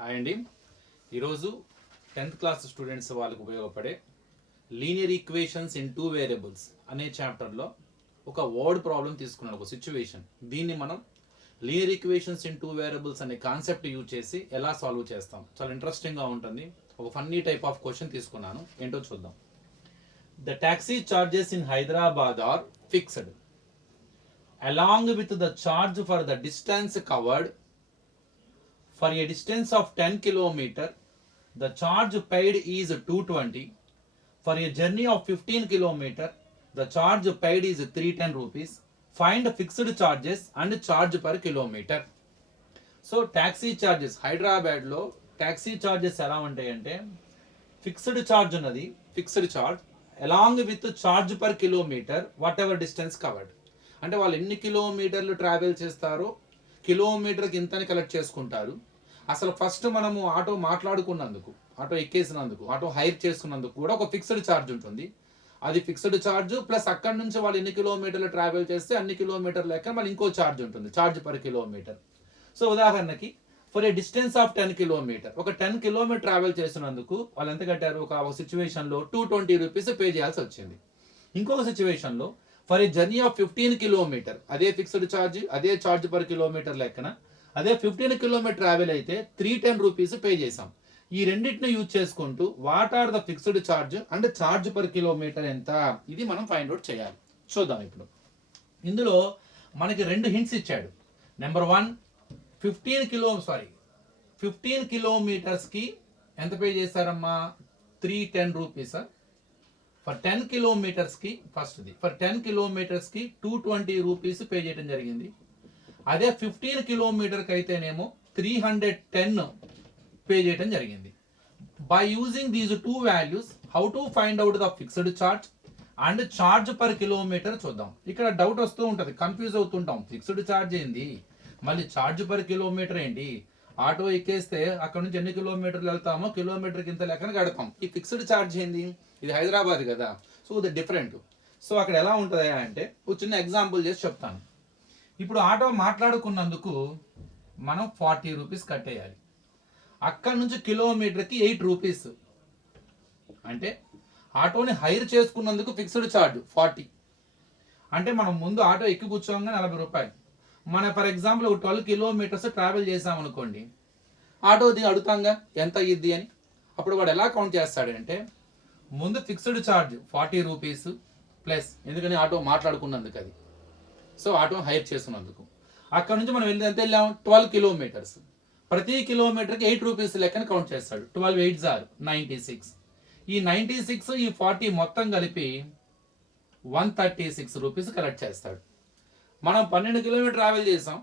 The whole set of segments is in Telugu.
హాయ్ అండి. ఈరోజు 10th క్లాస్ స్టూడెంట్స్ వాళ్ళకు ఉపయోగపడే linear equations in two variables అనే చాప్టర్లో ఒక వర్డ్ ప్రాబ్లం తీసుకున్నాను, ఒక సిచ్యువేషన్. దీన్ని మనం linear equations in two variables అనే కాన్సెప్ట్ యూజ్ చేసి ఎలా సాల్వ్ చేస్తాం, చాలా ఇంట్రెస్టింగ్గా ఉంటుంది. ఒక ఫన్నీ టైప్ ఆఫ్ క్వశ్చన్ తీసుకున్నాను, ఏంటో చూద్దాం. The taxi charges in Hyderabad are fixed along with the charge for the distance covered. For a distance of 10 km, the charge paid is 220. For a journey of 15 km, the charge paid is 310 rupees. Find fixed charges and charge per kilometer. So taxi charges, హైదరాబాద్లో ట్యాక్సీ చార్జెస్ ఎలా ఉంటాయంటే ఫిక్స్డ్ ఛార్జ్ ఉన్నది, fixed charge along with charge per kilometre whatever distance covered. అంటే వాళ్ళు ఎన్ని కిలోమీటర్లు ట్రావెల్ చేస్తారో కిలోమీటర్కి ఇంతని కలెక్ట్ చేసుకుంటారు. అసలు ఫస్ట్ మనము ఆటో మాట్లాడుకున్నందుకు, ఆటో ఎక్కేసినందుకు, ఆటో హైర్ చేసుకున్నందుకు కూడా ఒక ఫిక్స్డ్ ఛార్జ్ ఉంటుంది. అది ఫిక్స్డ్ ఛార్జ్ ప్లస్ అక్కడి నుంచి వాళ్ళు ఎన్ని కిలోమీటర్లు ట్రావెల్ చేస్తే అన్ని కిలోమీటర్ల లెక్క మళ్ళీ ఇంకో ఛార్జ్ ఉంటుంది, ఛార్జ్ పర్ కిలోమీటర్. సో ఉదాహరణకి for a distance of 10 kilometre, ఒక 10 కిలోమీటర్ ట్రావెల్ చేసినందుకు వాళ్ళు ఎంత కట్టారు, ఒక సిచ్యువేషన్లో 220 రూపీస్ పే చేయాల్సి వచ్చింది. ఇంకొక సిచ్యువేషన్లో for a journey of 15 kilometre, అదే ఫిక్స్డ్ ఛార్జ్, అదే ఛార్జ్ పర్ కిలోమీటర్ లెక్కన, అదే 15 కిలోమీటర్ ట్రావెల్ అయితే 310 రూపీస్ పే చేసాం. ఈ రెండింటిని యూజ్ చేసుకుంటూ what are the fixed charge and charge per kilometre ఎంత, ఇది మనం ఫైండ్ అవుట్ చేయాలి. చూద్దాం. ఇప్పుడు ఇందులో మనకి రెండు హింట్స్ ఇచ్చాడు. నెంబర్ 1, 15 కిలోమీటర్స్కి ఎంత పే చేశారమ్మా, 310 రూపీసా. ఫర్ 10 కిలోమీటర్స్కి ఫస్ట్ది, ఫర్ 10 కిలోమీటర్స్కి 220 రూపీస్ పే చేయడం జరిగింది. అదే 15 కిలోమీటర్కి అయితేనేమో 310 పే చేయడం జరిగింది. By using these two values how to find out the fixed charge and charge per kilometre చూద్దాం. ఇక్కడ డౌట్ వస్తూ ఉంటుంది, కన్ఫ్యూజ్ అవుతుంటాం. ఫిక్స్డ్ ఛార్జ్ ఏంది, మళ్ళీ ఛార్జ్ పర్ కిలోమీటర్ ఏంటి, ఆటో ఎక్కేస్తే అక్కడ నుంచి ఎన్ని కిలోమీటర్లు వెళ్తామో కిలోమీటర్కి ఇంత లెక్కన కడతాం. ఈ ఫిక్స్డ్ ఛార్జ్ ఏంది, ఇది హైదరాబాద్ కదా, సో ఇది డిఫరెంట్. సో అక్కడ ఎలా ఉంటుంది అంటే ఒక చిన్న ఎగ్జాంపుల్ చేసి చెప్తాను. ఇప్పుడు ఆటో మాట్లాడుకున్నందుకు మనం 40 రూపీస్ కట్టేయాలి. అక్కడ నుంచి కిలోమీటర్కి 8 రూపీస్. అంటే ఆటోని హైర్ చేసుకున్నందుకు ఫిక్స్డ్ ఛార్జ్ 40. అంటే మనం ముందు ఆటో ఎక్కి కూర్చోగా 40 రూపాయలు. మన ఫర్ ఎగ్జాంపుల్ ఒక 12 కిలోమీటర్స్ ట్రావెల్ చేసామనుకోండి, ఆటోది అడుగుతాంగా ఎంత అయ్యిద్ది అని. అప్పుడు వాడు ఎలా కౌంట్ చేస్తాడంటే ముందు ఫిక్స్డ్ ఛార్జ్ 40 రూపీస్ ప్లస్, ఎందుకని ఆటో మాట్లాడుకున్నందుకు అది, సో ఆటో హైర్ చేసినందుకు. అక్కడ నుంచి మనం ఎంత వెళ్ళాము, 12 కిలోమీటర్స్. ప్రతి కిలోమీటర్కి 8 రూపీస్ లెక్కన కౌంట్ చేస్తాడు. 12 8 96. ఈ 96 ఈ 40 మొత్తం కలిపి 136 రూపీస్ కలెక్ట్ చేస్తాడు. మనం 12 కిలోమీటర్ ట్రావెల్ చేసాం,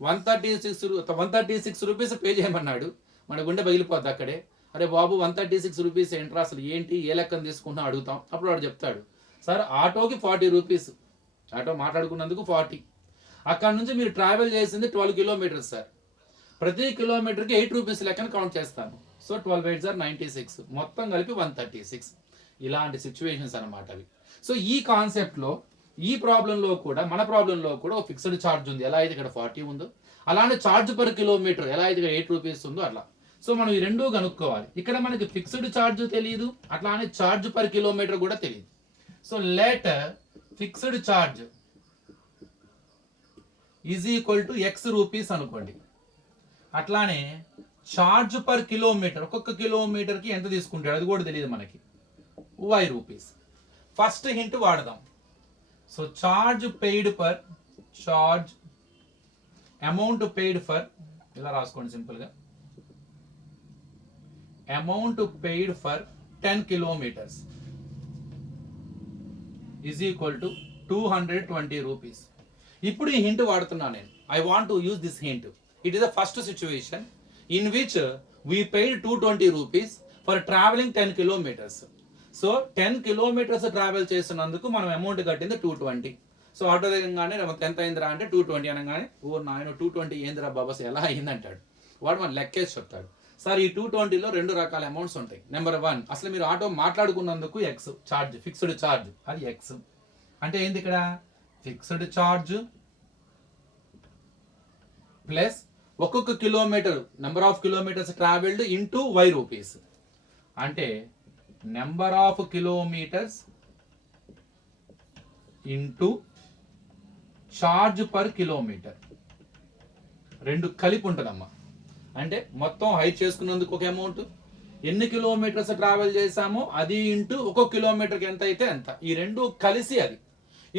136 రూపీస్ పే చేయమన్నాడు. మన గుండె పగిలిపోద్ది అక్కడే. అరే బాబు 136 రూపీస్ ఏంట్రా, అసలు ఏంటి, ఏ లెక్కన తీసుకుంటున్నా అడుగుతాం. అప్పుడు వాడు చెప్తాడు, సార్ ఆటోకి 40 రూపీస్, ఆటో మాట్లాడుకున్నందుకు 40. అక్కడ నుంచి మీరు ట్రావెల్ చేసింది 12 కిలోమీటర్స్ సార్, ప్రతి కిలోమీటర్కి 8 రూపీస్ లెక్కన కౌంట్ చేస్తాను. సో 12 8 96, మొత్తం కలిపి 136. ఇలాంటి సిచ్యువేషన్స్ అనమాట అవి. సో ఈ కాన్సెప్ట్లో, ఈ ప్రాబ్లంలో కూడా, మన ప్రాబ్లంలో కూడా ఒక ఫిక్స్డ్ ఛార్జ్ ఉంది. ఎలా అయితే ఇక్కడ 40 ఉందో, అలానే ఛార్జ్ పర్ కిలోమీటర్ ఎలా అయితే ఇక్కడ 8 రూపీస్ ఉందో అట్లా. సో మనం ఈ రెండూ కనుక్కోవాలి. ఇక్కడ మనకి ఫిక్స్డ్ ఛార్జ్ తెలియదు, అట్లానే ఛార్జ్ పర్ కిలోమీటర్ కూడా తెలియదు. So let fixed charge is equal to X rupees అనుకోండి. అట్లానే ఛార్జ్ పర్ కిలోమీటర్, ఒక్కొక్క కిలోమీటర్కి ఎంత తీసుకుంటాడు అది కూడా తెలియదు మనకి, వై రూపీస్. ఫస్ట్ హింట్ వాడదాం. So charge paid per, charge amount paid for, ఇలా రాసుకోండి సింపుల్గా, amount paid for 10 kilometres is equal to 220 rupees. ఇప్పుడు ఈ హింట్ వాడుతున్నా నేను. I want to use this hint. It is the first situation in which we paid 220 rupees for travelling 10 kilometres. So 10 kilometres travel చేసినందుకు మనం అమౌంట్ కట్టింది 220. సో ఆటో దిగంగానే ఎంత అయిందిరా అంటే 220 అనగానే, ఓ నాయన 220 ఏందిరా బాబాస్ ఎలా అయింది అంటాడు. వాడు మన లెక్కేసి చెప్తాడు. సార్ ఈ 220లో 2 రకాల అమౌంట్స్ ఉంటాయి. నెంబర్ 1, అసలు మీరు ఆటో మాట్లాడుకున్నందుకు ఎక్స్ ఛార్జ్, ఫిక్స్డ్ ఛార్జ్, అది ఎక్స్. అంటే ఏంది ఇక్కడ, ఫిక్స్డ్ ఛార్జ్ ప్లస్ ఒక్కొక్క kilometre number of kilometres travelled into y rupees, అంటే number of kilometres into charge per kilometre, రెండు కలిపి ఉంటుందమ్మా. అంటే మొత్తం హైట్ చేసుకున్నందుకు ఒక అమౌంట్, ఎన్ని కిలోమీటర్స్ ట్రావెల్ చేసామో అది ఇంటూ ఒక్కొక్క కిలోమీటర్కి ఎంత అయితే ఎంత, ఈ రెండు కలిసి అది.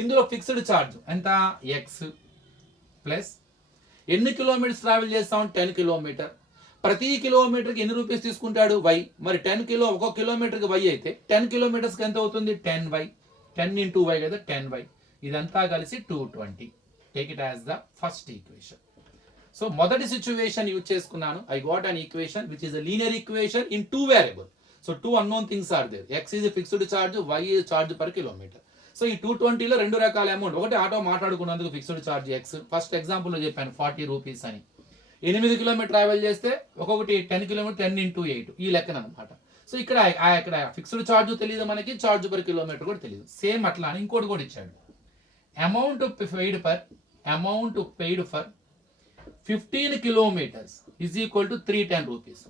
ఇందులో ఫిక్స్డ్ ఛార్జ్ ఎంత, ఎక్స్ ప్లస్ ఎన్ని కిలోమీటర్స్ ట్రావెల్ చేస్తాం 10 కిలోమీటర్, ప్రతి కిలోమీటర్కి ఎన్ని రూపీస్ తీసుకుంటాడు వై, మరి 10 ఒక్కొక్క కిలోమీటర్కి వై అయితే 10 కిలోమీటర్స్కి ఎంత అవుతుంది 10y, 10 ఇంటూ వై కదా 10y, ఇదంతా కలిసి 220. Take it as the first equation. So మొదటి సిచ్యువేషన్ యూజ్ చేసుకున్నాను. I got an equation which is a linear equation in 2 variable. So 2 unknown things are there. X is fixed charge, y is charge per kilometre. So ఈ 220లో రెండు రకాల అమౌంట్. ఒకటి ఆటో మాట్లాడుకున్నందుకు ఫిక్స్డ్ ఛార్జ్ ఎక్స్, ఫస్ట్ ఎగ్జాంపుల్లో చెప్పాను 40 రూపీస్ అని. 8 కిలోమీటర్ ట్రావెల్ చేస్తే ఒక్కొక్కటి 10 కిలోమీటర్ 10 ఇంటూ 8 ఈ లెక్కన అనమాట. సో ఇక్కడ ఫిక్స్డ్ ఛార్జ్ తెలియదు మనకి, ఛార్జ్ పర్ కిలోమీటర్ కూడా తెలియదు. సేమ్ అట్లా అని ఇంకోటి కూడా ఇచ్చాడు, amount paid for 15 kilometres is equal to 310 rupees.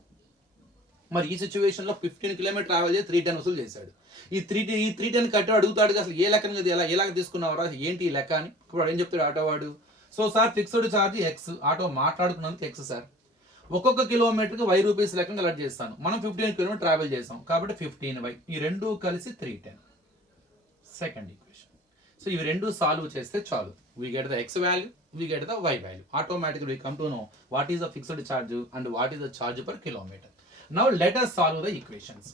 మరి ఈ సిచ్యువేషన్లో 15 కిలోమీటర్ ట్రావెల్ చేసి 310 వసూలు చేశాడు. ఈ 310 కట్టి అడుగుతాడు అసలు ఏ లెక్కన కదా, ఎలా తీసుకున్నావరా ఏంటి ఈ లెక్క అని. ఇప్పుడు ఏం చెప్తాడు ఆటో వాడు, so sir fixed charge x, auto మాట్లాడుకున్నందుకు ఎక్స్ సార్, ఒక్కొక్క కిలోమీటర్కి వై రూపీస్ లెక్క కలెక్ట్ చేస్తాను. మనం 15 కిలోమీటర్ ట్రావెల్ చేసాం కాబట్టి 15y, ఈ రెండు కలిసి 310. Second equation. సో ఇవి రెండు సాల్వ్ చేస్తే చాలు. We get the x value, we get the y value. Automatically we come to know what is the fixed charge and what is the charge per kilometer. Now let us solve the equations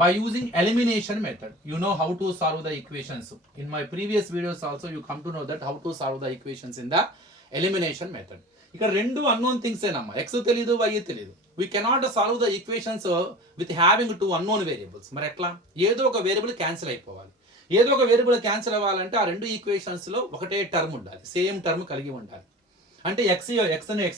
by using elimination method. You know how to solve the equations. In my previous videos also you come to know that how to solve the equations in the elimination method. ఇక్కడ రెండు అన్నోన్ థింగ్స్ ఏనమ్మా, ఎక్స్ తెలీదు వై తెలీదు. We cannot solve the equations with having 2 unknown variables. మరి ఎట్లా, ఏదో ఒక వేరియబుల్ క్యాన్సిల్ అయిపోవాలి. ఏదో ఒక వేరియబుల్ క్యాన్సిల్ అవ్వాలంటే ఆ రెండు ఈక్వేషన్స్లో ఒకటే టర్మ్ ఉండాలి, సేమ్ టర్మ్ కలిగి ఉండాలి. అంటే ఎక్స్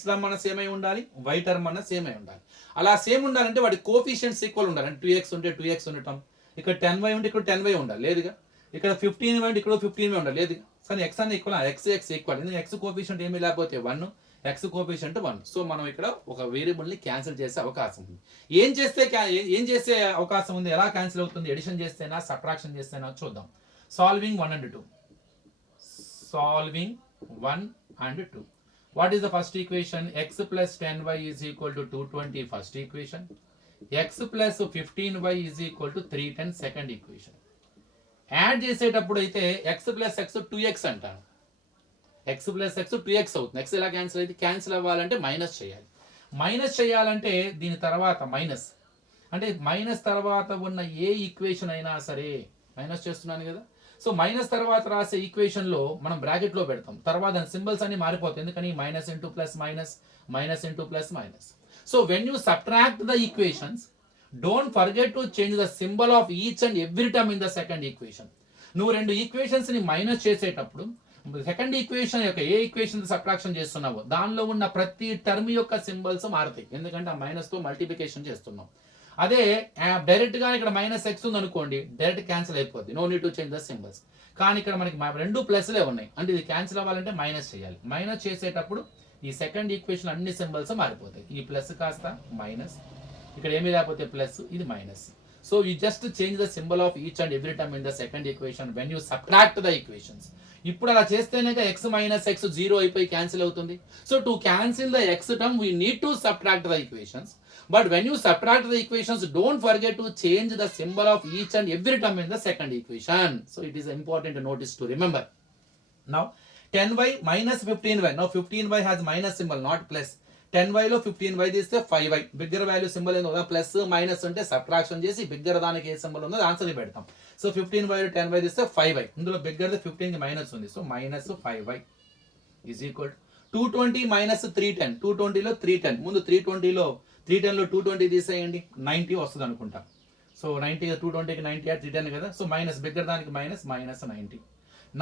టర్మ్ అన్న సేమ్ అయి ఉండాలి, వై టర్మ్ అన్న సేమ్ అయి ఉండాలి. అలా సేమ్ ఉండాలంటే వాటి కోఫిషియంట్స్ ఈక్వల్ ఉండాలి. అంటే 2x ఉంటే 2x ఉండటం, ఇక్కడ 10y ఉంటే ఇక్కడ 10y ఉండాలి లేదుగా, ఇక్కడ 15y ఉంటే ఇక్కడ 15y ఉండాలి లేదుగా. కానీ ఎక్స్ అన్న ఈక్వల్, ఎక్స్ ఈక్వల్, ఎందుకంటే ఎక్స్ కోఫిషియంట్ ఏమీ లేకపోతే 1, ఎక్స్ కోఫిషియంట్ 1. సో మనం ఇక్కడ ఒక వేరియబుల్ని క్యాన్సిల్ చేసే అవకాశం ఉంది. ఏం చేసే అవకాశం ఉంది, ఎలా క్యాన్సిల్ అవుతుంది, ఎడిషన్ చేస్తేనా సబ్ట్రాక్షన్ చేస్తేనా చూద్దాం. Solving 1 and 2. Solving 1 and 2. What is the first equation? X plus 10y is equal to 220 first equation. X plus 15y is equal to 310 second equation. Add చేసేటప్పుడు అయితే x plus x 2x అంటాను. x plus x 2x అవుతుంది. x ఎలా క్యాన్సిల్ అయితే, క్యాన్సిల్ అవ్వాలంటే మైనస్ చేయాలి. మైనస్ చేయాలంటే దీని తర్వాత మైనస్, అంటే మైనస్ తర్వాత ఉన్న ఏ ఈక్వేషన్ అయినా సరే, మైనస్ చేస్తున్నాను కదా, సో మైనస్ తర్వాత రాసే ఈక్వేషన్ లో మనం బ్రాకెట్ లో పెడతాం, తర్వాత సింబల్స్ అన్ని మారిపోతాయి. ఎందుకని minus into plus minus, minus into plus minus. So when you subtract the equations, don't forget to change the symbol of each and every term in the second equation. నువ్వు రెండు ఈక్వేషన్స్ ని మైనస్ చేసేటప్పుడు సెకండ్ ఈక్వేషన్ యొక్క ఏ ఈక్వేషన్ సబ్ట్రాక్షన్ చేస్తున్నావో దానిలో ఉన్న ప్రతి టర్మ్ యొక్క సింబల్స్ మారుతాయి, ఎందుకంటే ఆ మైనస్ తో మల్టిప్లికేషన్ చేస్తున్నాం. అదే డైరెక్ట్ గా ఇక్కడ మైనస్ ఎక్స్ ఉంది అనుకోండి, డైరెక్ట్ క్యాన్సిల్ అయిపోద్ది, no need to change the symbols. కానీ ఇక్కడ మనకి రెండు ప్లస్లే ఉన్నాయి, అంటే ఇది క్యాన్సిల్ అవ్వాలంటే మైనస్ చేయాలి. మైనస్ చేసేటప్పుడు ఈ సెకండ్ ఈక్వేషన్ అన్ని సింబల్స్ మారిపోతాయి. ఈ ప్లస్ కాస్త మైనస్, ఇక్కడ ఏమీ లేకపోతే ప్లస్, ఇది minus. So you just change the symbol of each and every term in the second equation when you subtract the equations. ఇప్పుడు అలా చేస్తేనే ఎక్స్ మైనస్ ఎక్స్ 0 అయిపోయి క్యాన్సిల్ అవుతుంది. So to cancel the X term we need to subtract the equations. But when you subtract the equations, don't forget to change the symbol of each and every term in the second equation. So it is important to notice to remember. Now 10y minus 15y. Now 15y has minus symbol, not plus. 10y లో 15y తీస్తే 5y. బిగ్గర్ వాల్యూ సింబల్ ఏందో ప్లస్ మైనస్ అంటే సబ్ట్రాక్షన్ చేసి బిగ్గర్ దానికి ఏ సింబల్ ఉందో ఆన్సర్ పెడతాం. సో 15y 10y తీస్తే 5y. ఇందులో బిగ్గర్ 15 కి మైనస్ ఉంది, so minus 5y is equal 220 minus 310. 220 లో 310, ముందు 320లో 310 లో 220 తీసేయండి, 90 వస్తుంది అనుకుంటా. సో 90 220కి 90 310 కదా, సో మైనస్ బిగ్గర్ దానికి minus 90.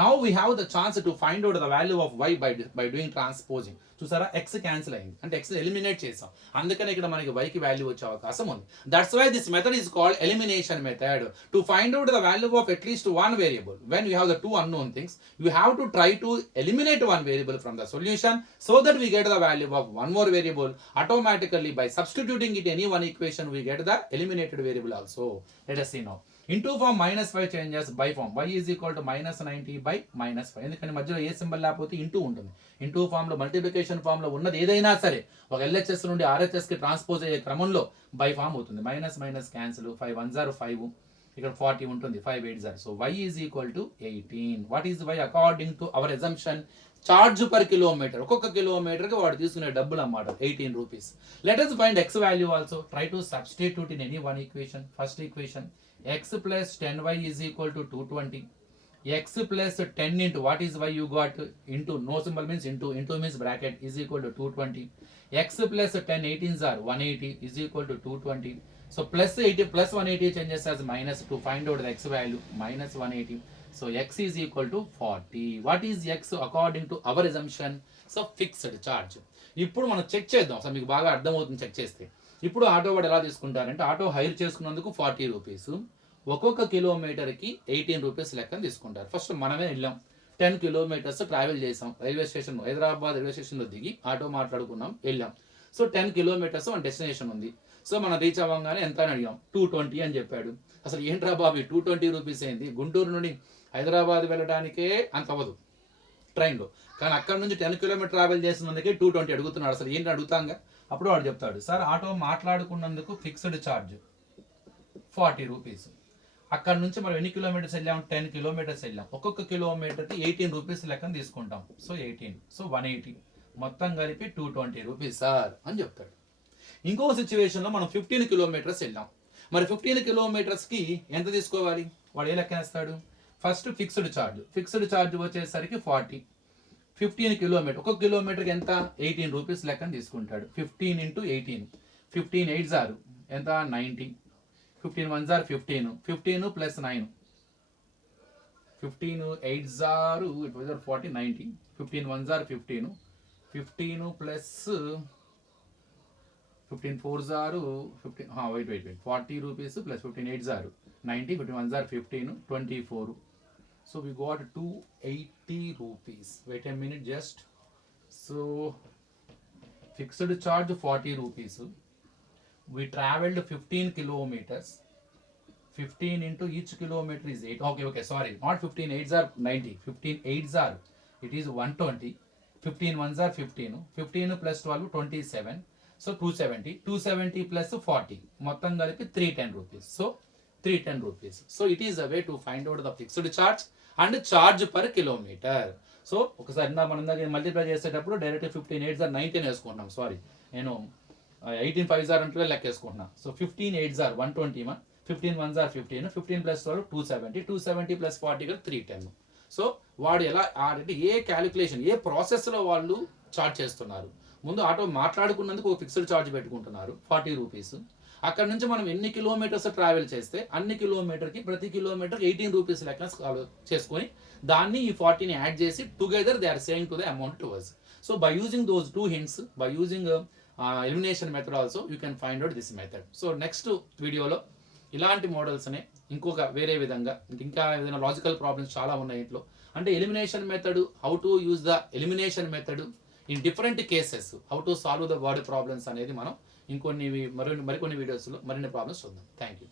Now we have the chance to find out the value of y by doing transposing. చూసారా x క్యాన్సిల్ అయింది అంటే x ఎలిమినేట్ చేసాం, అందుకని ఇక్కడ మనకి y కి వాల్యూ వచ్చే అవకాశం ఉంది. That's why this method is called elimination method. To find out the value of at least one variable when you have the two unknown things, you have to try to eliminate one variable from the solution so that we get the value of one more variable. Automatically by substituting it any one equation we get the eliminated variable also. Let us see now. Into form minus 5 changes by form y is equal to minus 90 by minus 5. ఎందుకంటే మధ్యలో ఏ సింబల్ లేకపోతే ఇంటూ ఉంటుంది. ఇంటూ ఫామ్ లో మల్టిప్లికేషన్ ఫామ్ లో ఉన్నది ఏదైనా సరే ఒక LHS నుండి RHS కి ట్రాన్స్పోజ్ అయ్యే క్రమంలో బై ఫామ్ అవుతుంది. మైనస్ మైనస్ క్యాన్సిల్, 5 1 0 5, ఇక్కడ 40 ఉంటుంది, 5 8 0. So y is equal to 18. What is y according to our assumption? Charge per kilometre, ఒక్కొక్క కిలోమీటర్ కి వాడు తీసుకునే డబ్బులు అన్నమాట 18 rupees. Let us find x value also. Try to substitute in any one equation. First equation x plus 10y is equal to 220. x plus 10 into what is y you got? Into, no symbol means into means bracket, is equal to 220. x plus 10 18s are 180 is equal to 220. So plus 80 plus 180 changes as minus. To find out the x value, minus 180. So x is equal to 40. What is x according to our assumption? So fixed charge. ఇప్పుడు మనం చెక్ చేద్దాం, అసలు మీకు బాగా అర్థమవుతుంది చెక్ చేస్తే. ఇప్పుడు ఆటో వాడు ఎలా తీసుకుంటారంటే, ఆటో హైర్ చేసుకున్నందుకు 40 రూపీస్, ఒక్కొక్క కిలోమీటర్కి 18 రూపీస్ లెక్కన తీసుకుంటారు. ఫస్ట్ మనమే వెళ్ళాం, 10 కిలోమీటర్స్ ట్రావెల్ చేసాం, రైల్వే స్టేషన్ హైదరాబాద్ రైల్వే స్టేషన్లో దిగి ఆటో మాట్లాడుకున్నాం, వెళ్ళాం. సో 10 కిలోమీటర్స్ మన డెస్టినేషన్ ఉంది. సో మనం రీచ్ అవ్వగానే ఎంత అని అడిగాం, 220 అని చెప్పాడు. అసలు ఏంట్రా బాబు 220 రూపీస్ ఏంది, గుంటూరు నుండి హైదరాబాద్ వెళ్ళడానికే అంత అవ్వదు ట్రైన్లో, కానీ అక్కడ నుంచి 10 కిలోమీటర్ ట్రావెల్ చేసినందుకే 220 అడుగుతున్నాడు. అసలు ఏంటి అడుగుతాంగా? అప్పుడు వాడు చెప్తాడు, సార్ ఆటో మాట్లాడుకున్నందుకు ఫిక్స్డ్ ఛార్జ్ 40 రూపీస్. అక్కడ నుంచి మనం ఎన్ని కిలోమీటర్స్ వెళ్ళాం? 10 కిలోమీటర్స్ వెళ్ళాం. ఒక్కొక్క కిలోమీటర్కి 18 రూపీస్ లెక్కన తీసుకుంటాం. సో 18, సో 180, మొత్తం కలిపి 220 రూపీస్ సార్ అని చెప్తాడు. ఇంకో సిచ్యువేషన్లో మనం 15 కిలోమీటర్స్ వెళ్ళాం. మరి 15 కిలోమీటర్స్కి ఎంత తీసుకోవాలి? వాడు ఏ లెక్క వేస్తాడు? ఫస్ట్ ఫిక్స్డ్ ఛార్జ్ వచ్చేసరికి 40. 15 కిలోమీటర్, ఒక్కొక్క కిలోమీటర్కి ఎంత? 18 రూపీస్ లెక్కన తీసుకుంటాడు. 15 into 18, 15 8 0 ఎంత? 90. 15 1 0 15, 15 plus 9, 15 8 0 it was 40 90, 15 1 0 15, 15 plus 15 4 0 15, wait 40 rupees plus 15 8 0 90, 15 1 0 15, 24. So we got 280 rupees. Wait a minute just. So fixed charge 40 rupees. We traveled 15 kilometers. 15 into each kilometer is 8. Okay, sorry, not 15 8s are 90. 15 8s are, it is 120. 15 1s are 15. 15 plus 12 27. So 270. 270 plus 40. మొత్తం కలిపి 310 rupees. So 310 rupees. So it is a way to find out the fixed charge and charge per kilometer. So ఒకసారి మనం మల్టిప్లై చేసేటప్పుడు డైరెక్ట్ 15 8s are 19 వేసుకుంటున్నాం. సారీ, నేను 18 5s are అంటే లెక్క వేసుకుంటున్నా. So 15 8s are 120, 15 1s are 15, 15 plus 12 270, 270 plus 40 310. So వాడు ఎలా అంటే ఏ క్యాలిక్యులేషన్ ఏ ప్రాసెస్లో వాళ్ళు చార్జ్ చేస్తున్నారు? ముందు ఆటో మాట్లాడుకున్నందుకు ఒక ఫిక్స్డ్ ఛార్జ్ పెట్టుకుంటున్నారు 40 రూపీస్. అక్కడ నుంచి మనం ఎన్ని కిలోమీటర్స్ ట్రావెల్ చేస్తే అన్ని కిలోమీటర్కి ప్రతి కిలోమీటర్కి 18 రూపీస్ లెక్క చేసుకొని దాన్ని ఈ 40ని యాడ్ చేసి together they are saying to the amount to us. So by using those two hints, by using elimination method also you can find out this method. So next వీడియోలో ఇలాంటి మోడల్స్నే ఇంకొక వేరే విధంగా, ఇంకా ఏదైనా లాజికల్ ప్రాబ్లమ్స్ చాలా ఉన్నాయి ఇంట్లో, అంటే elimination method, how to use the elimination method in different cases, how to solve the word problems అనేది మనం మరికొన్ని వీడియోస్లో మరిన్ని ప్రాబ్లమ్స్ చూద్దాం. Thank you.